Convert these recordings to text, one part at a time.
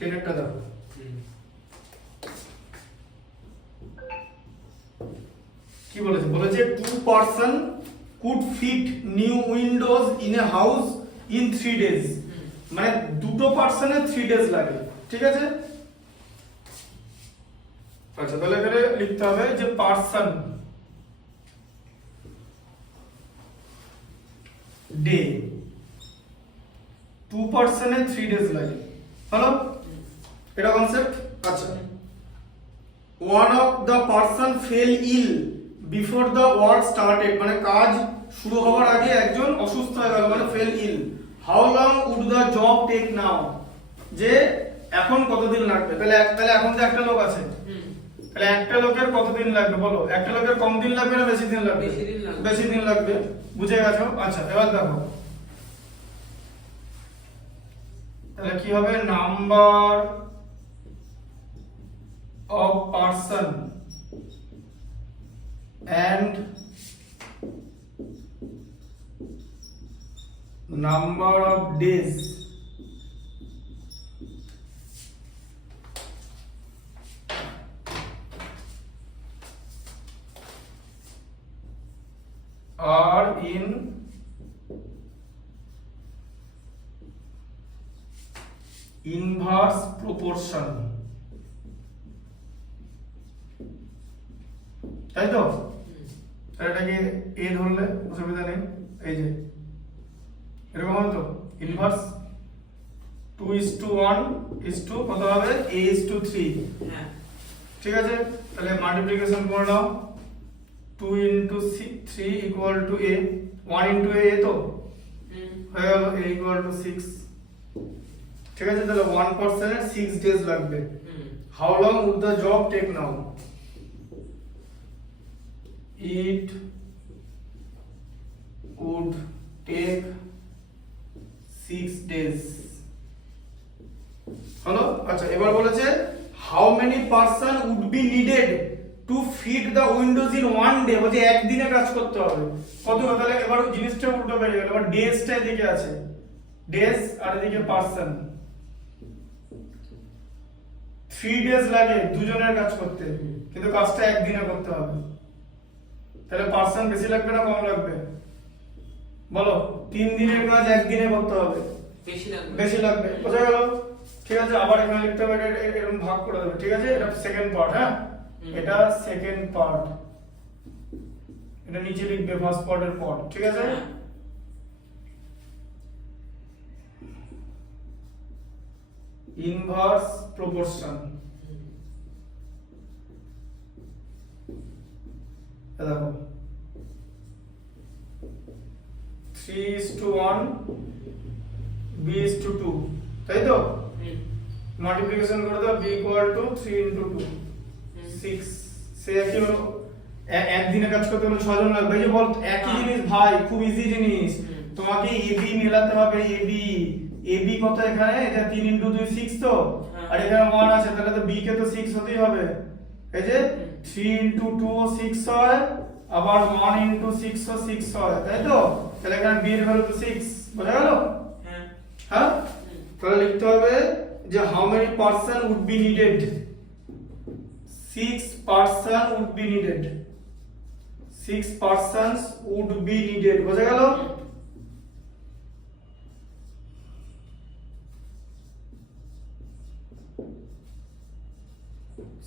টেনেরটা দাও। কি বলেছে? বলেছে 2 person could fit new windows in a house in 3 days। মানে দুটো পার্সনের 3 days লাগে, ঠিক আছে? আচ্ছা, তাহলে এখানে লিখতে হবে যে পার্সন ডে, 2 পার্সনের 3 days লাগে। হলো এটা কনসেপ্ট। আচ্ছা, one of the person fell ill before the work started, মানে কাজ শুরু হওয়ার আগে একজন অসুস্থ হয়ে গেল, মানে fell ill। how long would the job take now, যে এখন কতদিন লাগবে? তাহলে এখন যে একটা লোক আছে, তাহলে একটা লোকের কতদিন লাগবে বলো? একটা লোকের কম দিন লাগবে না বেশি দিন লাগবে? বেশি দিন লাগবে। বুঝে গেছো? আচ্ছা, এবার দেখো তাহলে কি হবে? Number of person and number of days are in inverse proportion, তাই তো? এটাকে a ধরলে অসুবিধা নেই, এই যে এরকম হবে তো, ইনভার্স 2:1 কত হবে? a:3। হ্যাঁ, ঠিক আছে, তাহলে মাল্টিপ্লিকেশন করে নাও, 2 × 3 = a, 1 × a তো হয়ে গেল, a = 6। ঠিক আছে, তাহলে 1 পার্সনের 6 days লাগবে। how long would the job take now? it would take 6 days। হলো? আচ্ছা, এবার বলেছে how many person would be needed to fit the windows in 1 day, বলছে একদিনে কাজ করতে হবে। কত? তাহলে এবার জিনিসটা উল্টো হয়ে গেল, এবার ডেজটা এদিকে আছে, ডেজ আর এদিকে পার্সন। 3 days লাগে দুজনের কাজ করতে, কিন্তু কাজটা একদিনে করতে হবে। তাহলে পার্সন বেশি লাগবে না কম লাগবে বলো? 3 দিনের কাজ একদিনে করতে হবে, বেশি লাগবে। বোঝা গেল? ঠিক আছে, আবার এখানে লিখতে হবে, এরকম ভাগ করে দেবে। ঠিক আছে, এটা সেকেন্ড পার্ট। হ্যাঁ, এটা সেকেন্ড পার্ট, এটা নিচে লিখবে ফার্স্ট পার্টের পর। ঠিক আছে, ইনভার্স প্রপোর্শন। দেখো 3:1 b:2, তাই তো? মাল্টিপ্লিকেশন করে দাও, b = 3 × 2 6। সে একই হলো, একদিনে কাজ করতে হলে 6 জন লাগবে। এই যে বল, একই জিনিস ভাই, খুব ইজি জিনিস। তোমাকে ab মেলাতে হবে, ab কত এখানে? এটা 3 × 2 6 তো, আর এখানে 1 আছে, তাহলে তো b কে তো 6 হতেই হবে। এই যে 3 × 2 6 হয়, আবার 1 × 6 6 হয়, তাই তো? তাহলে এখানে b এর ভ্যালু তো 6। বোঝা গেল? হ্যাঁ, তাহলে লিখতে হবে যে how many person would be needed, 6 person would be needed, 6 persons would be needed। বোঝা গেল?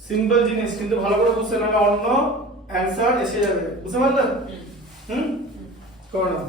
সিম্পল জিনিস, কিন্তু ভালো করে বুঝতে না, অন্য অ্যানসার এসে যাবে। বুঝতে পারলে? করো না।